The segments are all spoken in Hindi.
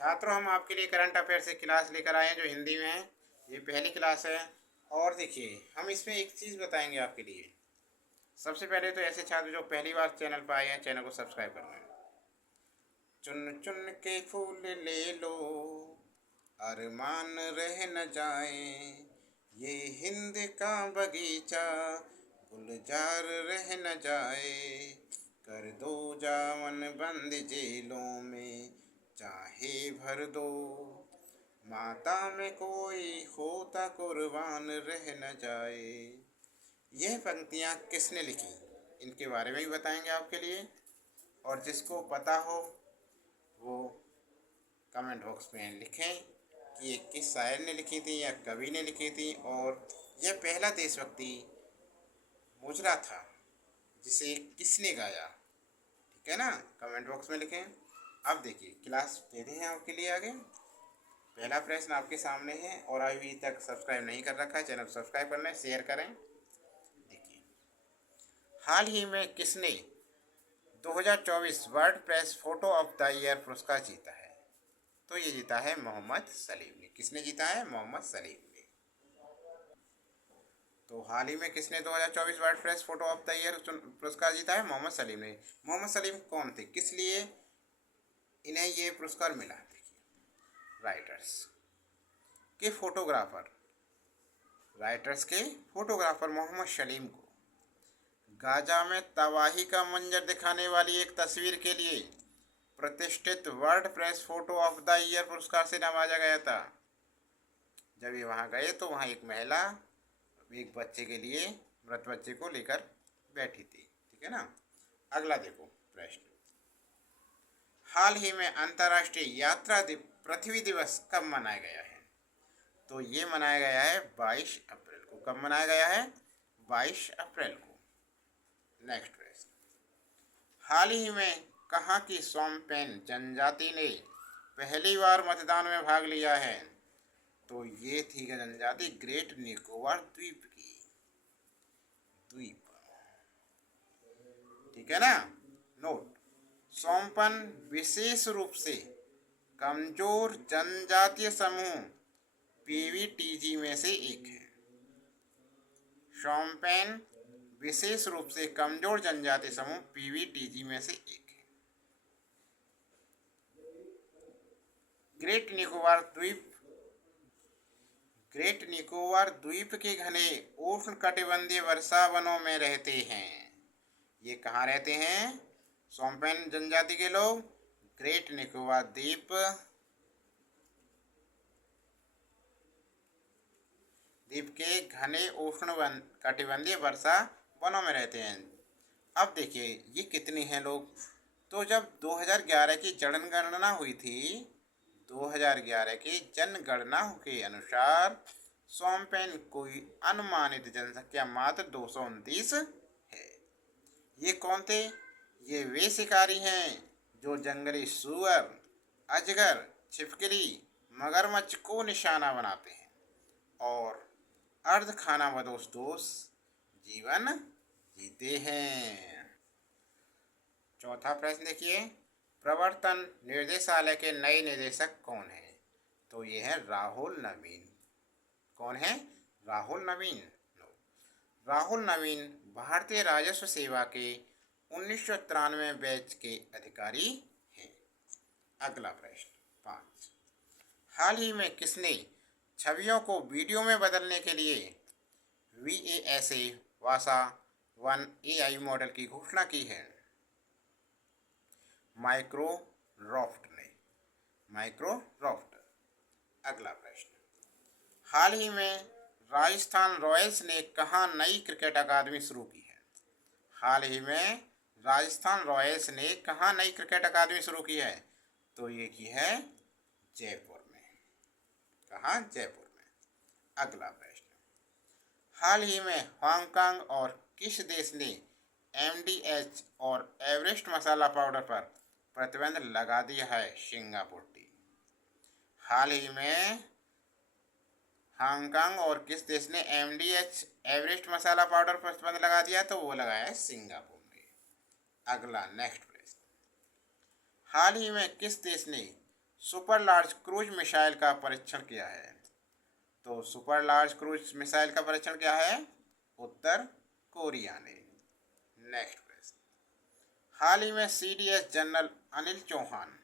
छात्रों, हम आपके लिए करंट अफेयर से क्लास लेकर आए हैं जो हिंदी में है। ये पहली क्लास है। और देखिए, हम इसमें एक चीज़ बताएंगे आपके लिए। सबसे पहले तो ऐसे छात्र जो पहली बार चैनल पर आए हैं, चैनल को सब्सक्राइब करना है। चुन चुन के फूल ले लो, अरमान रह न जाए। ये हिंद का बगीचा गुलजार रह न जाए। कर दो जावन बंद जेलों में, चाहे भर दो। माता में कोई होता कुर्बान रह न जाए। यह पंक्तियाँ किसने लिखी, इनके बारे में भी बताएंगे आपके लिए। और जिसको पता हो वो कमेंट बॉक्स में लिखें कि ये किस शायर ने लिखी थी या कवि ने लिखी थी। और यह पहला देशभक्ति मुजरा था जिसे किसने गाया, ठीक है ना। कमेंट बॉक्स में लिखें। अब देखिए, क्लास देते हैं आपके लिए आगे। पहला प्रश्न आपके सामने है और अभी तक सब्सक्राइब नहीं कर रखा है, चैनल सब्सक्राइब कर लें, शेयर करें। देखिए, हाल ही में किसने 2024 world press photo of the year पुरस्कार जीता है? तो ये जीता है मोहम्मद सलीम ने। किसने जीता है? मोहम्मद सलीम ने। तो हाल ही में किसने 2024 world press photo of the year पुरस्कार जीता है? मोहम्मद सलीम ने। मोहम्मद सलीम कौन थे, किस लिए इन्हें ये पुरस्कार मिला? देखिए, राइटर्स के फोटोग्राफर मोहम्मद सलीम को गाजा में तबाही का मंजर दिखाने वाली एक तस्वीर के लिए प्रतिष्ठित world press photo of the year पुरस्कार से नवाजा गया था। जब ये वहाँ गए तो वहाँ एक महिला एक बच्चे के लिए, मृत बच्चे को लेकर बैठी थी, ठीक है ना। अगला देखो प्रश्न, हाल ही में अंतर्राष्ट्रीय यात्रा पृथ्वी दिवस कब मनाया गया है? तो ये मनाया गया है 22 अप्रैल को। कब मनाया गया है? 22 अप्रैल को। नेक्स्ट प्रश्न, हाल ही में कहाँ की सोमपेन जनजाति ने पहली बार मतदान में भाग लिया है? तो ये थी जनजाति ग्रेट निकोबार द्वीप की। ठीक है ना। नोट, सोमपन विशेष रूप से कमजोर जनजातीय समूह पीवीटीजी में से एक है। सोमपेन विशेष रूप से कमजोर जनजातीय समूह पीवीटीजी में से एक है। ग्रेट निकोबार द्वीप के घने उष्णकटिबंधीय वर्षा वनों में रहते हैं। ये कहाँ रहते हैं? सोमपेन जनजाति के लोग ग्रेट निकोबार द्वीप के घने उष्ण कटिबंधीय वर्षा वनों में रहते हैं। अब देखिए, ये कितने हैं लोग। तो जब 2011 की जनगणना हुई थी, 2011 की जनगणना के अनुसार सोमपेन की अनुमानित जनसंख्या मात्र 229 है। ये कौन थे? ये वे शिकारी हैं जो जंगली सूअर, अजगर, छिपकली, मगरमच्छ को निशाना बनाते हैं और अर्ध खानाबदोश जीवन जीते हैं। चौथा प्रश्न देखिए, प्रवर्तन निर्देशालय के नए निदेशक कौन हैं? तो ये है राहुल नवीन। कौन है? राहुल नवीन। राहुल नवीन भारतीय राजस्व सेवा के 1993 बैच के अधिकारी हैं। अगला प्रश्न 5, हाल ही में किसने छवियों को वीडियो में बदलने के लिए VASA वासा 1 AI मॉडल की घोषणा की है? माइक्रोसॉफ्ट ने। अगला प्रश्न, हाल ही में राजस्थान रॉयल्स ने कहाँ नई क्रिकेट अकादमी शुरू की है? हाल ही में राजस्थान रॉयल्स ने कहाँ नई क्रिकेट अकादमी शुरू की है? तो ये की है जयपुर में। कहाँ? जयपुर में। अगला प्रश्न, हाल ही में हांगकांग और किस देश ने MDH और एवरेस्ट मसाला पाउडर पर प्रतिबंध लगा दिया है? Singapore T. हाल ही में हांगकांग और किस देश ने MDH एवरेस्ट मसाला पाउडर पर प्रतिबंध लगा दिया? तो वो लगाया है सिंगापुर ने। अगला नेक्स्ट प्रश्न, हाल ही में किस देश ने सुपर लार्ज क्रूज मिसाइल का परीक्षण किया है? तो सुपर लार्ज क्रूज मिसाइल का परीक्षण क्या है? उत्तर कोरिया ने। नेक्स्ट क्वेश्चन, हाल ही में सीडीएस जनरल अनिल चौहान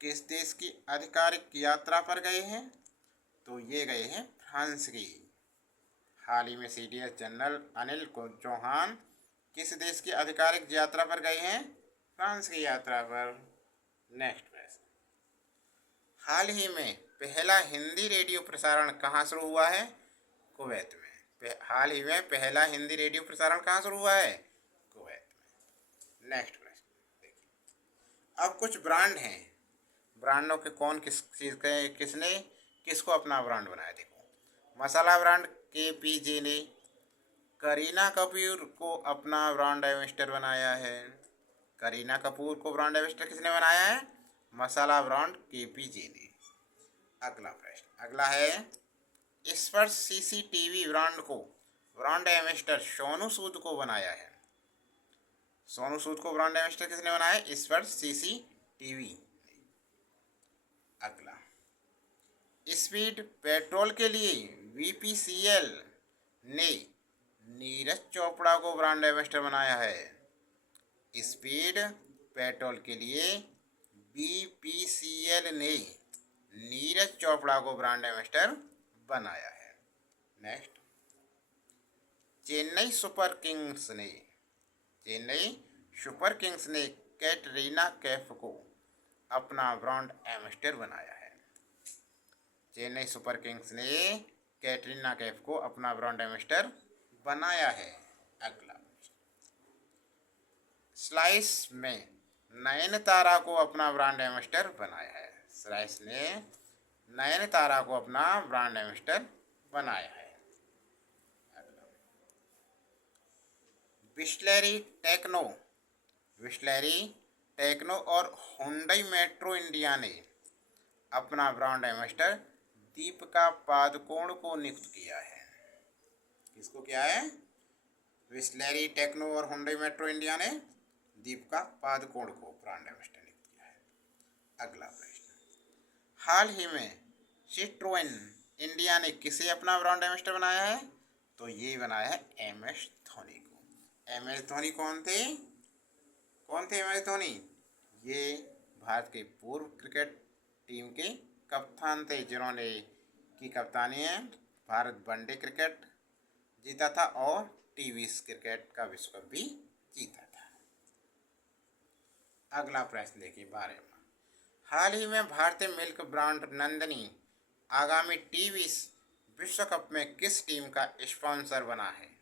किस देश की आधिकारिक यात्रा पर गए हैं? तो ये गए हैं फ्रांस की। हाल ही में सीडीएस जनरल अनिल चौहान किस देश की आधिकारिक यात्रा पर गए हैं? फ्रांस की यात्रा पर। नेक्स्ट क्वेश्चन, हाल ही में पहला हिंदी रेडियो प्रसारण कहाँ शुरू हुआ है? कुवैत में। हाल ही में पहला हिंदी रेडियो प्रसारण कहाँ शुरू हुआ है? कुवैत में। नेक्स्ट क्वेश्चन देखिए, अब कुछ ब्रांड हैं, ब्रांडों के कौन किस चीज़ के किसने किसको अपना ब्रांड बनाया? देखो, मसाला ब्रांड केपीजे ने करीना कपूर को अपना ब्रांड एम्बेसडर बनाया है। करीना कपूर को ब्रांड एम्बेसडर किसने बनाया है? मसाला ब्रांड केपीजे ने। अगला प्रश्न अगला है, स्पर्श सीसीटीवी ब्रांड को ब्रांड एम्बेसडर सोनू सूद को बनाया है। सोनू सूद को ब्रांड एम्बेसडर किसने बनाया है? स्पर्श सीसीटीवी। अगला, स्पीड पेट्रोल के लिए बीपीसीएल ने नीरज चोपड़ा को ब्रांड एम्बेसडर बनाया है। स्पीड पेट्रोल के लिए बीपीसीएल ने नीरज चोपड़ा को ब्रांड एम्बेसडर बनाया है। नेक्स्ट, चेन्नई सुपर किंग्स ने कैटरीना कैफ को अपना ब्रांड एम्बेसडर बनाया है। चेन्नई सुपर किंग्स ने कैटरीना कैफ को अपना ब्रांड एम्बेसडर बनाया है। अगला, स्लाइस में नयनतारा को अपना ब्रांड एम्बेसडर बनाया है। स्लाइस ने नयनतारा को अपना ब्रांड एम्बेसडर बनाया है। अगला, बिस्लेरी टेक्नो और हुंडई मेट्रो इंडिया ने अपना ब्रांड एम्बेसडर दीपिका पादुकोण को नियुक्त किया है। किसको किया है? बिस्लेरी टेक्नो और हुंडई मेट्रो इंडिया ने दीपिका पादुकोण को ब्रांड एम्बेसडर नियुक्त किया है। अगला प्रश्न, हाल ही में सिट्रोएन इंडिया ने किसे अपना ब्रांड एम्बेसडर बनाया है? तो ये बनाया है एम एस धोनी को। एम एस धोनी कौन थे? M S Dhoni? ये भारत के पूर्व क्रिकेट टीम के कप्तान थे, जिन्होंने की कप्तानी है भारत वनडे क्रिकेट जीता था और टी20 क्रिकेट का विश्व कप भी जीता था। अगला प्रश्न देखिए 12वां, हाल ही में भारतीय मिल्क ब्रांड नंदनी आगामी टी20 विश्व कप में किस टीम का स्पॉन्सर बना है?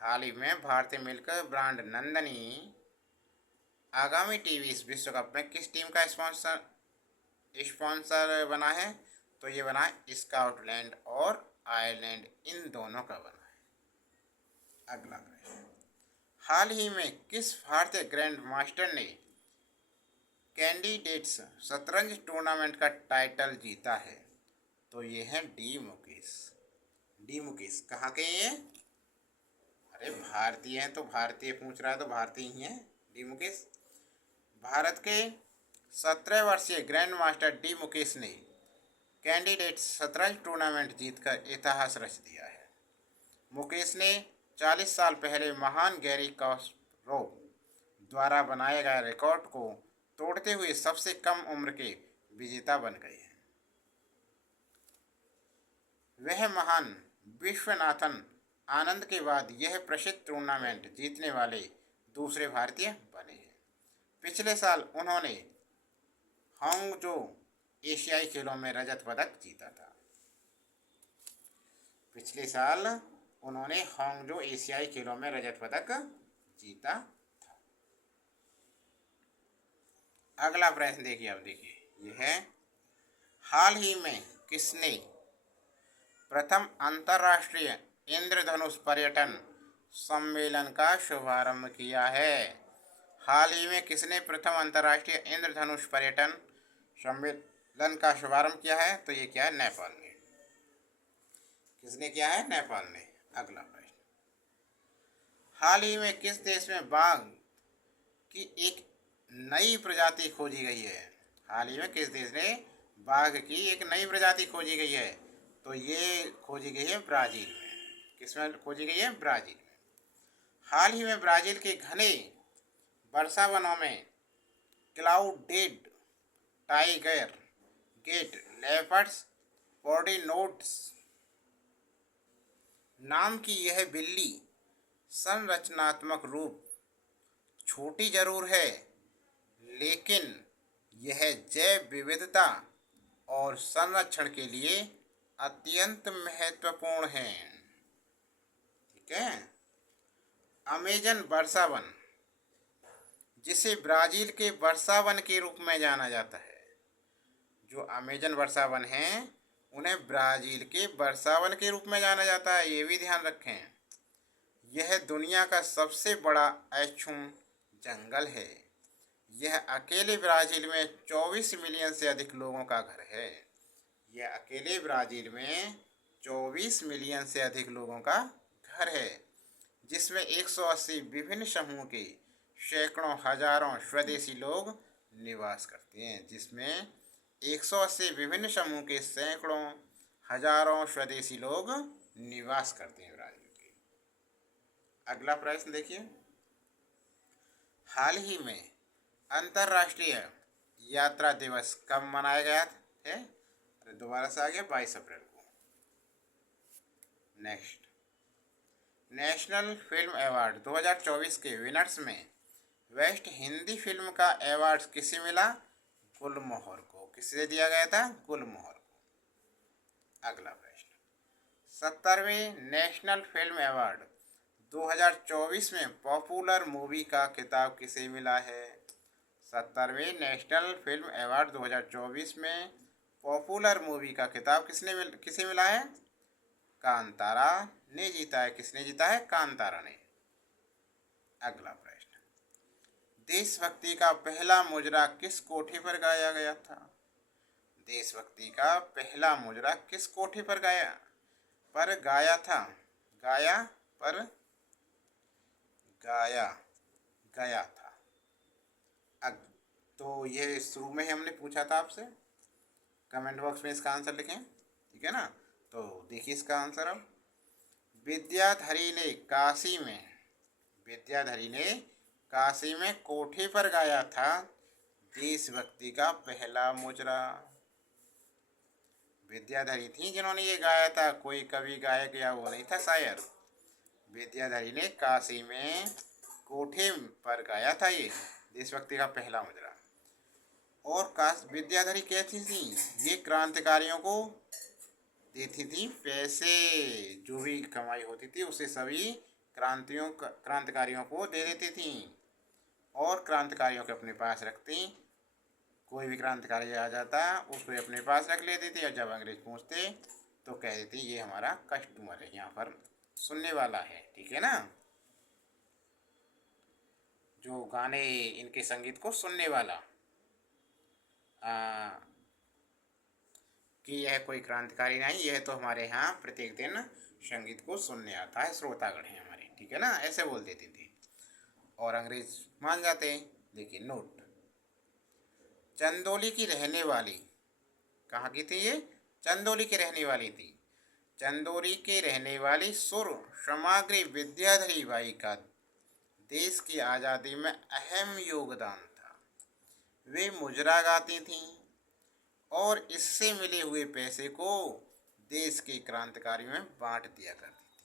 हाल ही में भारतीय मिल्क ब्रांड नंदनी आगामी टी20 विश्व कप में किस टीम का स्पॉन्सर बना है? तो ये बना है स्कॉटलैंड और आयरलैंड, इन दोनों का बना है। अगला प्रश्न, हाल ही में किस भारतीय ग्रैंड मास्टर ने कैंडिडेट्स शतरंज टूर्नामेंट का टाइटल जीता है? तो ये है डी मुकेश। कहाँ के ये? अरे भारतीय हैं, तो भारतीय पूछ रहा है तो भारतीय ही हैं डी मुकेश। भारत के 17 वर्षीय ग्रैंड मास्टर डी मुकेश ने कैंडिडेट्स शतरंज टूर्नामेंट जीतकर इतिहास रच दिया है। मुकेश ने 40 साल पहले महान गैरी कास्परोव द्वारा बनाए गए रिकॉर्ड को तोड़ते हुए सबसे कम उम्र के विजेता बन गए हैं। वह महान विश्वनाथन आनंद के बाद यह प्रसिद्ध टूर्नामेंट जीतने वाले दूसरे भारतीय बने हैं। पिछले साल उन्होंने हांगझो एशियाई खेलों में रजत पदक जीता था। पिछले साल उन्होंने हांगझो एशियाई खेलों में रजत पदक जीता था। अगला प्रश्न देखिए, अब देखिए यह है, हाल ही में किसने प्रथम अंतर्राष्ट्रीय इंद्रधनुष पर्यटन सम्मेलन का शुभारंभ किया है? हाल ही में किसने प्रथम अंतर्राष्ट्रीय इंद्रधनुष पर्यटन सम्मेलन का शुभारंभ किया है? तो ये क्या है? नेपाल ने। किसने किया है? नेपाल ने। अगला प्रश्न, हाल ही में किस देश में बाघ की एक नई प्रजाति खोजी गई है। हाल ही में किस देश ने बाघ की एक नई प्रजाति खोजी गई है? तो ये खोजी गई है ब्राज़ील में। किसमें खोजी गई है? ब्राज़ील में। हाल ही में ब्राज़ील के घने वर्षावनों में क्लाउडेड टाइगर गेट लेपर्ड्स पोर्डिनोट्स नाम की यह बिल्ली संरचनात्मक रूप छोटी जरूर है, लेकिन यह जैव विविधता और संरक्षण के लिए अत्यंत महत्वपूर्ण है। ठीक है। अमेजन वर्षावन, जिसे ब्राज़ील के वर्षावन के रूप में जाना जाता है, जो अमेजन वर्षावन हैं उन्हें ब्राज़ील के वर्षावन के रूप में जाना जाता है, ये भी ध्यान रखें। यह दुनिया का सबसे बड़ा अक्षुण्ण जंगल है। यह अकेले ब्राज़ील में 24 मिलियन से अधिक लोगों का घर है। यह अकेले ब्राज़ील में 24 मिलियन से अधिक लोगों का घर है, जिसमें 180 विभिन्न समूह के सैकड़ों हजारों स्वदेशी लोग निवास करते हैं। जिसमें 180 विभिन्न समूह के सैकड़ों हजारों स्वदेशी लोग निवास करते हैं ब्राज़ील के। अगला प्रश्न देखिए, हाल ही में अंतर्राष्ट्रीय यात्रा दिवस कब मनाया गया है? दोबारा से आ गया 22 अप्रैल को। नेक्स्ट, नेशनल फिल्म अवार्ड 2024 के विनर्स में बेस्ट हिंदी फिल्म का अवार्ड किसे मिला? गुलमोहर को। किसे दिया गया था? गुलमोहर को। अगला प्रश्न, 70वें नेशनल फिल्म अवार्ड 2024 में पॉपुलर मूवी का खिताब किसे मिला है? 70वें नेशनल फिल्म अवार्ड 2024 में पॉपुलर मूवी का खिताब किसे मिला है? कांतारा ने जीता है। किसने जीता है? कांतारा ने। अगला प्रश्न, देशभक्ति का पहला मुजरा किस कोठी पर गाया गया था? देशभक्ति का पहला मुजरा किस कोठी पर गाया था? गया था। तो ये शुरू में ही हमने पूछा था आपसे, कमेंट बॉक्स में इसका आंसर लिखें। ठीक है ना। तो देखिए इसका आंसर अब, विद्याधरी ने काशी में कोठी पर गाया था देशभक्ति का पहला मुजरा। विद्याधरी थी जिन्होंने ये गाया था, कोई कवि गायक या वो नहीं था शायर। विद्याधरी ने काशी में कोठे पर गाया था ये देशभक्ति का पहला मुजरा। और विद्याधरी कैसी थी? ये क्रांतिकारियों को देती थी पैसे, जो भी कमाई होती थी उसे सभी क्रांतिकारियों को दे देती थी और क्रांतिकारियों के अपने पास रखती। कोई भी क्रांतिकारी आ जाता उसको अपने पास रख लेती थी और जब अंग्रेज पूछते तो कह देती ये हमारा कस्टमर है, यहाँ पर सुनने वाला है। ठीक है ना। जो गाने इनके संगीत को सुनने वाला, कि यह कोई क्रांतिकारी नहीं, यह तो हमारे यहाँ प्रत्येक दिन संगीत को सुनने आता है, श्रोतागण हैं हमारे। ठीक है ना, ऐसे बोल देती थी और अंग्रेज मान जाते। देखिए नोट, चंदौली की रहने वाली, कहाँ की थी ये? चंदौली की रहने वाली थी। चंदौली के रहने वाली सुर समाग्री विद्याधरी बाई का देश की आज़ादी में अहम योगदान था। वे मुजरा गाती थीं और इससे मिले हुए पैसे को देश के क्रांतिकारियों में बांट दिया करती थी।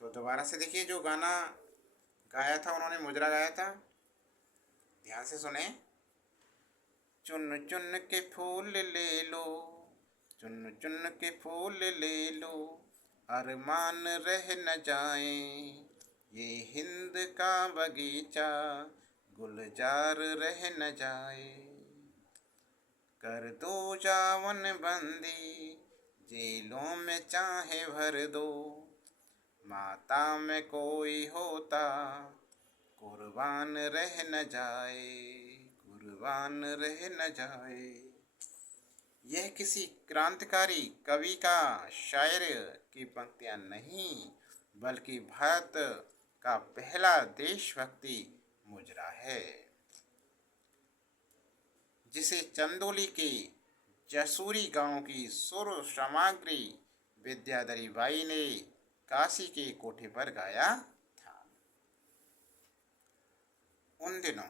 तो दोबारा से देखिए, जो गाना गाया था उन्होंने, मुजरा गाया था, ध्यान से सुने। चुन चुन के फूल ले लो, चुन चुन के फूल ले लो, अरमान रह न जाए, ये हिंद का बगीचा गुलजार रह न जाए। कर दो जावन बंदी, जेलों में चाहे भर दो, माता में कोई होता कुर्बान रह न जाए, कुर्बान रह न जाए। यह किसी क्रांतिकारी कवि का शायर की पंक्तियां नहीं, बल्कि भारत का पहला देशभक्ति मुजरा है। जिसे चंदौली के जसूरी गांव की सुर सामग्री विद्याधरी बाई ने काशी के कोठे पर गाया था। उन दिनों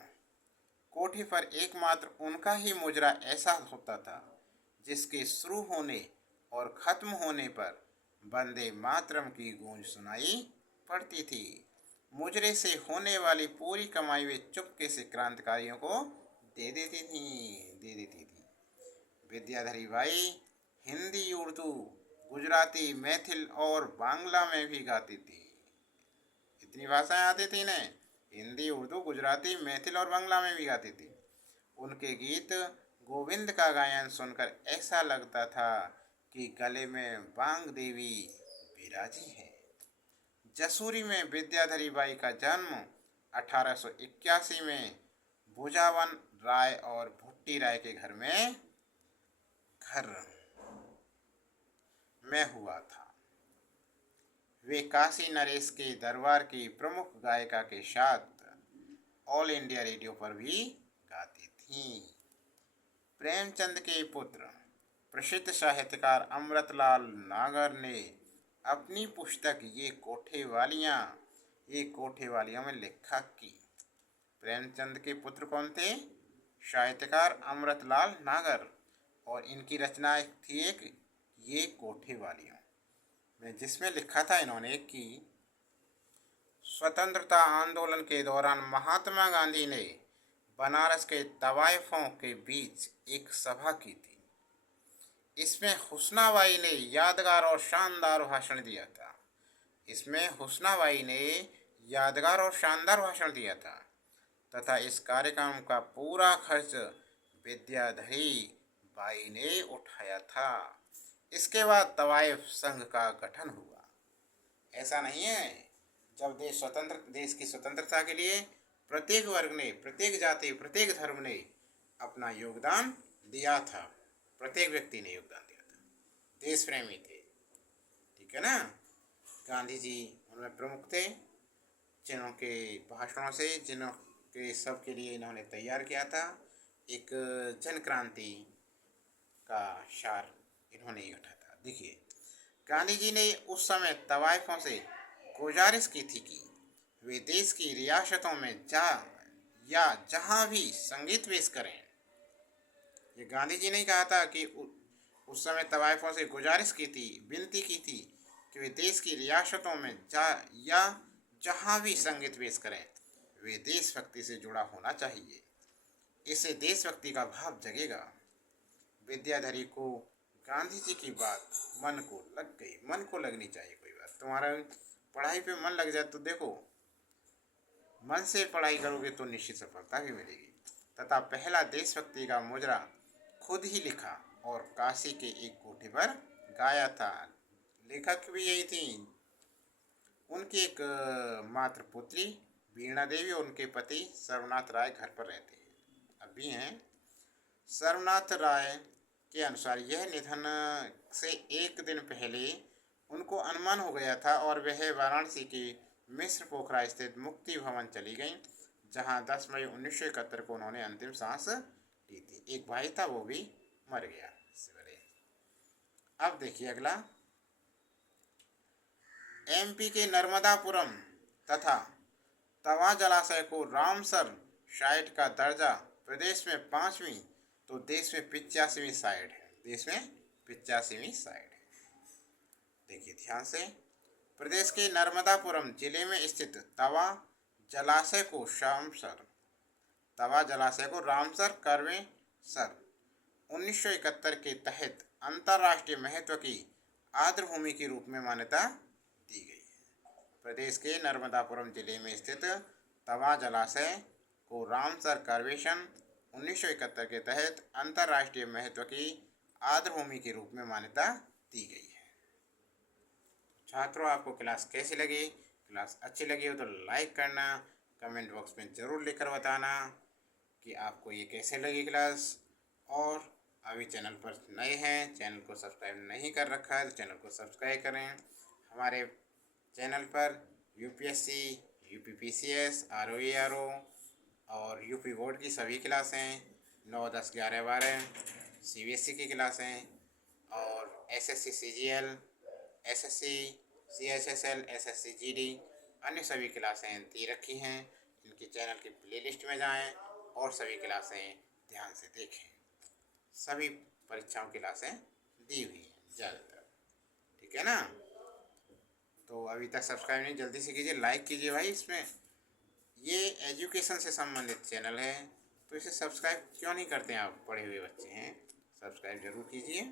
कोठे पर एकमात्र उनका ही मुजरा ऐसा होता था जिसके शुरू होने और खत्म होने पर वंदे मातरम की गूंज सुनाई पड़ती थी। मुजरे से होने वाली पूरी कमाई वे चुपके से क्रांतिकारियों को दे देती थी। विद्याधरी बाई हिंदी, उर्दू, गुजराती, मैथिल और बांग्ला में भी गाती थी। इतनी भाषाएं आती थी इन्हें, हिंदी, उर्दू, गुजराती, मैथिल और बांग्ला में भी गाती थी। उनके गीत गोविंद का गायन सुनकर ऐसा लगता था कि गले में बांग देवी विराजी है। जसूरी में विद्याधरी बाई का जन्म 1881 में भुजावन राय और भुट्टी राय के घर में हुआ था। वे काशी नरेश के दरबार की प्रमुख गायिका के साथ ऑल इंडिया रेडियो पर भी गाती थीं। प्रेमचंद के पुत्र प्रसिद्ध साहित्यकार अमृतलाल नागर ने अपनी पुस्तक ये कोठे वालियाँ में लिखा कि प्रेमचंद के पुत्र कौन थे? साहित्यकार अमृतलाल नागर, और इनकी रचना थी एक ये कोठे वालियों में, जिसमें लिखा था इन्होंने कि स्वतंत्रता आंदोलन के दौरान महात्मा गांधी ने बनारस के तवायफों के बीच एक सभा की थी। इसमें हुस्नाबाई ने यादगार और शानदार भाषण दिया था तथा इस कार्यक्रम का पूरा खर्च विद्याधरी बाई ने उठाया था। इसके बाद तवाइफ संघ का गठन हुआ। ऐसा नहीं है, जब देश की स्वतंत्रता के लिए प्रत्येक वर्ग ने, प्रत्येक जाति, प्रत्येक धर्म ने अपना योगदान दिया था, प्रत्येक व्यक्ति ने योगदान दिया था, देश प्रेमी थे, ठीक है ना। गांधी जी उनमें प्रमुख थे, जिन्हों के भाषणों से, जिन्हों के सब के लिए इन्होंने तैयार किया था। एक जन क्रांति का सार इन्होंने ही उठाया था। देखिए, गांधी जी ने उस समय तवाइफों से गुजारिश की थी कि वे देश की रियासतों में जहाँ भी संगीत पेश करें। ये गांधी जी ने कहा था कि उस समय तवाइफों से गुजारिश की थी, विनती की थी कि वे देश की रियासतों में जहाँ भी संगीत पेश करें, वे देशभक्ति से जुड़ा होना चाहिए। इससे देशभक्ति का भाव जगेगा। विद्याधरी को गांधी जी की बात मन को लग गई। मन को लगनी चाहिए कोई बात। तुम्हारा पढ़ाई पे मन लग जाए तो देखो, मन से पढ़ाई करोगे तो निश्चित सफलता भी मिलेगी। तथा पहला देशभक्ति का मुजरा खुद ही लिखा और काशी के एक कोठे पर गाया था। लेखक भी यही थी। उनकी एक मात्र पुत्री वीणा देवी और उनके पति सर्वनाथ राय घर पर रहते हैं, अभी हैं। सर्वनाथ राय के अनुसार यह निधन से एक दिन पहले उनको अनुमान हो गया था और वह वाराणसी के मिश्र पोखरा स्थित मुक्ति भवन चली गईं, जहां 10 मई 1971 को उन्होंने अंतिम सांस ली थी। एक भाई था, वो भी मर गया इससे पहले। अब देखिए अगला, एमपी के नर्मदापुरम तथा तवा जलाशय को रामसर साइट का दर्जा प्रदेश में 5वीं तो देश में 85वीं साइट है। देश में 85वीं साइट है। देखिए ध्यान से, प्रदेश के नर्मदापुरम जिले में स्थित तवा जलाशय को रामसर करवें सर 1971 के तहत अंतर्राष्ट्रीय महत्व की आर्द्रभूमि के रूप में मान्यता दी गई है। प्रदेश के नर्मदापुरम जिले में स्थित तवा जलाशय को रामसर करवेशन 1971 के तहत अंतर्राष्ट्रीय महत्व की आर्द्रभूमि के रूप में मान्यता दी गई है। छात्रों, आपको क्लास कैसी लगी? क्लास अच्छी लगी हो तो लाइक करना, कमेंट बॉक्स में ज़रूर लिखकर बताना कि आपको ये कैसे लगी क्लास। और अभी चैनल पर नए हैं, चैनल को सब्सक्राइब नहीं कर रखा है तो चैनल को सब्सक्राइब करें। हमारे चैनल पर यूपीएससी, यूपीपीसीएस, आरओ और यूपी बोर्ड की सभी क्लासें 9, 10, 11, 12 CBSE की क्लास हैं और SSC CGL, SSC CHSL, SSC GD अन्य सभी क्लासें दे रखी हैं। इनकी चैनल की प्लेलिस्ट में जाएं और सभी क्लासें ध्यान से देखें। सभी परीक्षाओं की क्लासें दी हुई हैं ज़्यादातर, ठीक है ना। तो अभी तक सब्सक्राइब नहीं, जल्दी से कीजिए, लाइक कीजिए भाई। इसमें ये एजुकेशन से संबंधित चैनल है तो इसे सब्सक्राइब क्यों नहीं करते हैं आप? पढ़े हुए बच्चे हैं, सब्सक्राइब जरूर कीजिए।